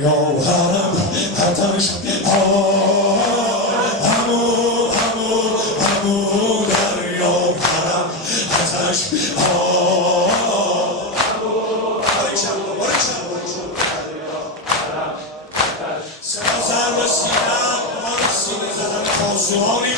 یاورم آتش همو دریاورم آتش صدا ضرب سینم من سینه زدم خازوانی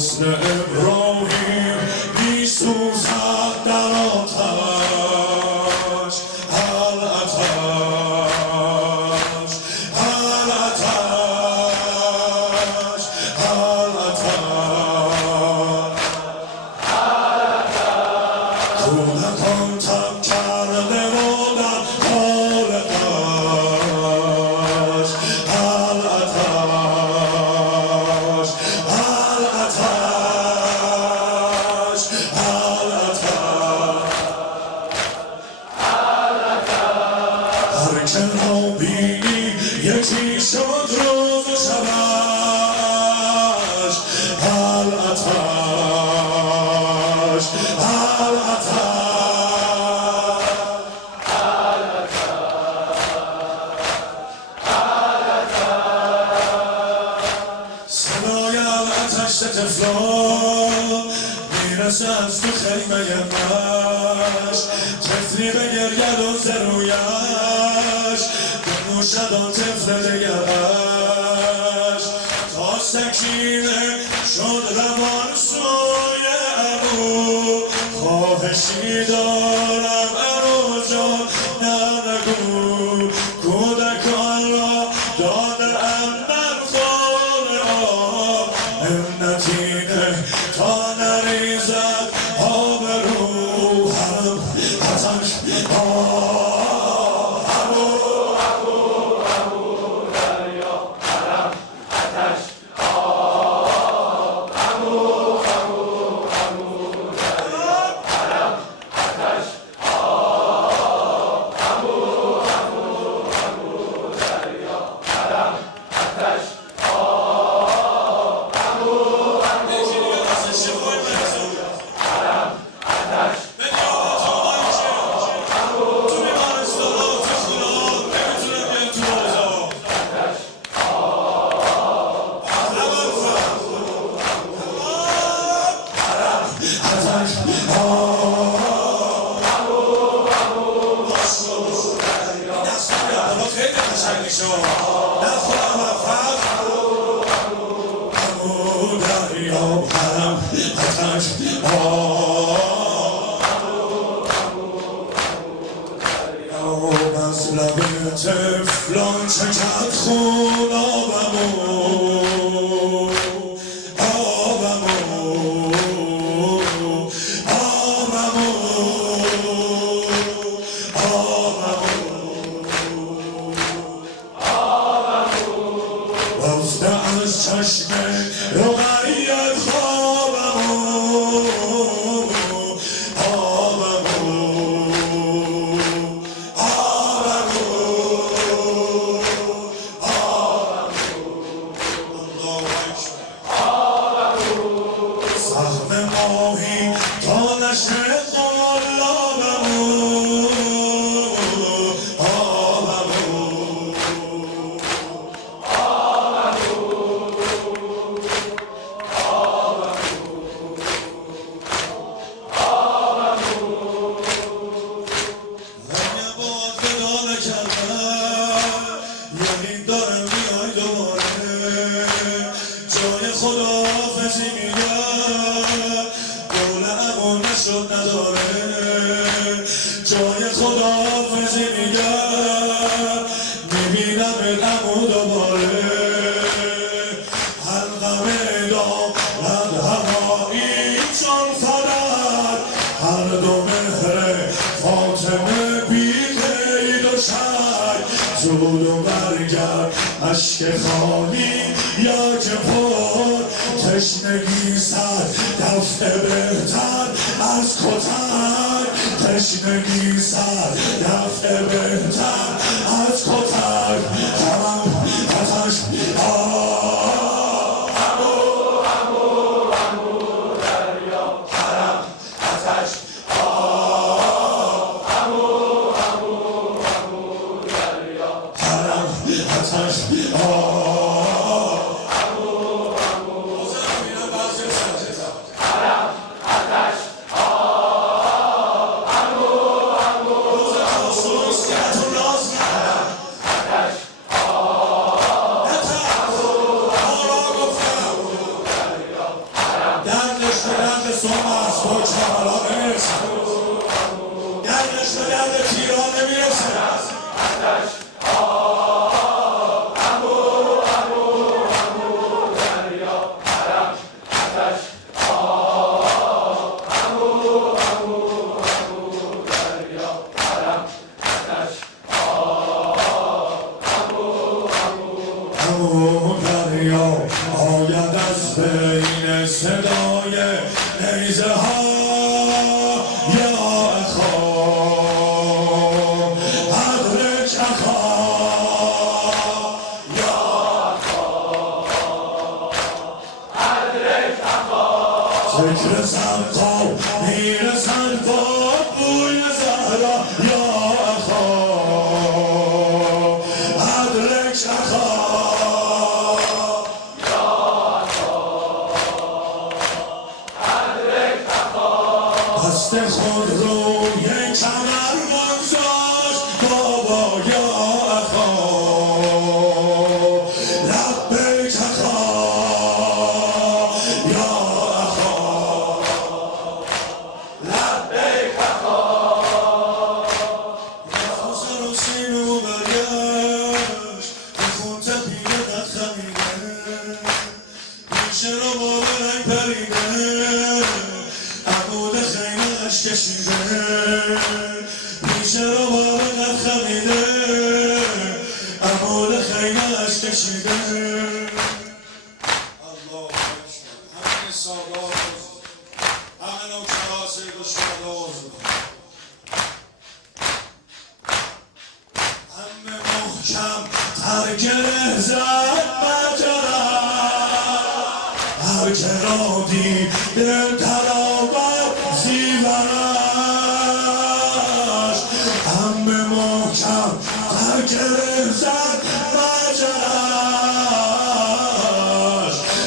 مثل ابراهیم میسوزد در آتش الآتش کودکان تب کرده بودن خالقش کنابی یکی شد روز شبش الآتش صدای الآتش طفلان میرسه از تو خیمه مش طفلی بگرید و زرویش بنوشد آن طفل دگرش تا سکینه شد روان سوی ابو خواهشی دارم ابو جان نگو کودکان را داده ام در خور آب همتینه تا نریزد آب روحم آتش از لب طفلان چکد خون رفته از چشم رقیت سهم ماهی تا نشه یعنی دارم بیای دوباره جای خداحافظی میگم دول ابو نشد نداره جای خداحافظی میگم میبینم ابو دوباره حلقم دارد هوایی چون فلک هر دو مهر فاطمه بی قید و شک زود و برگرد اشک خالی یا که پر تشنگی سر دفعه بهتر از کتر تشنگی سر دفعه بهتر از کتر همم آتش آید از بین صدای نیزه ها یا اخا ادرک اخا یا اخا ادرک اخا ذکر زنقا میرسد با بوی زهرا یا اخا ادرک اخا دست خود روی کمر بگذاشت بابا یا اخا لبیک اخا یا اخا لبیک اخا نفس رو سینو برگشت بخون تپیده قد خمیده میشه رو بالا رنگ پریده عمود خیلی عشق کشیده میشه رو بالا قد خمیده عمود خیلی عشق کشیده الله همین سادات همین اوکرا سید و شهداز همه محکم ترگره زد مجرد هر که را دید دل تراود زیورش همه محکم ترگره زد مجرش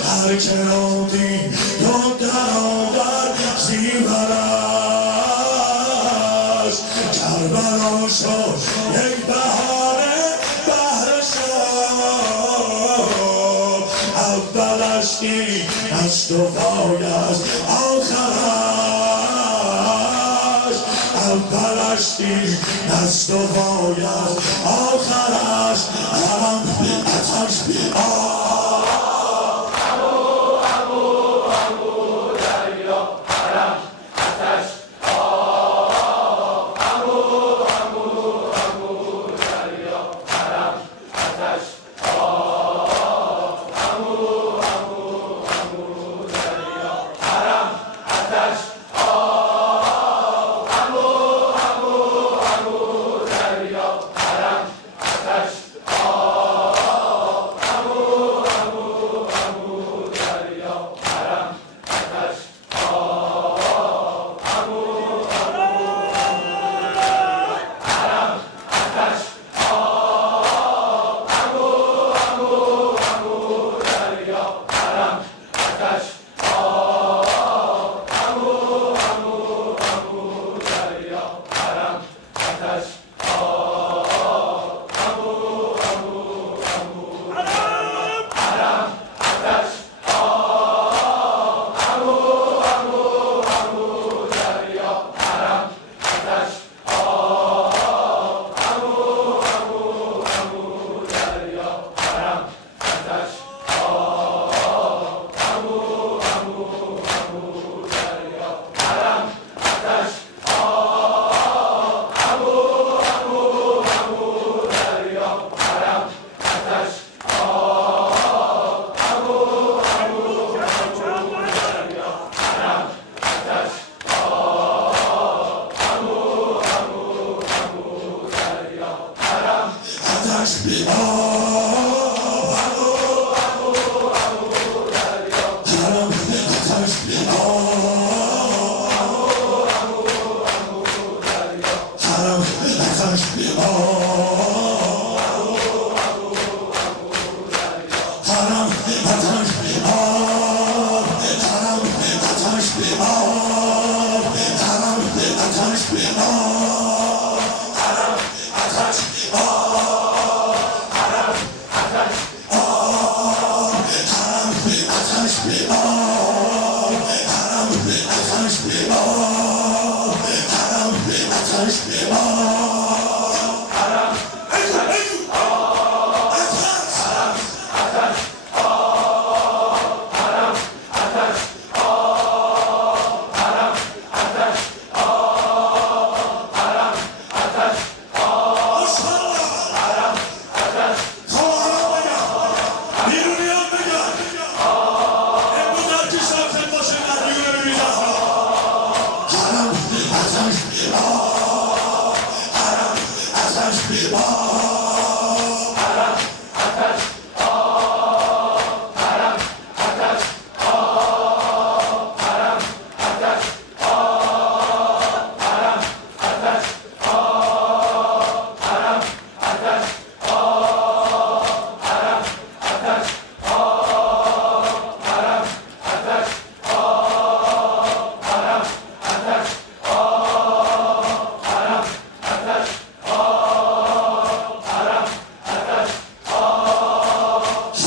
هر که را دید دل تراود زیورش کربلا شد یک بهاره بهر شد اولش این دست و پای است آخرش اولش این دست و پای است آخرش همم آتش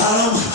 سلام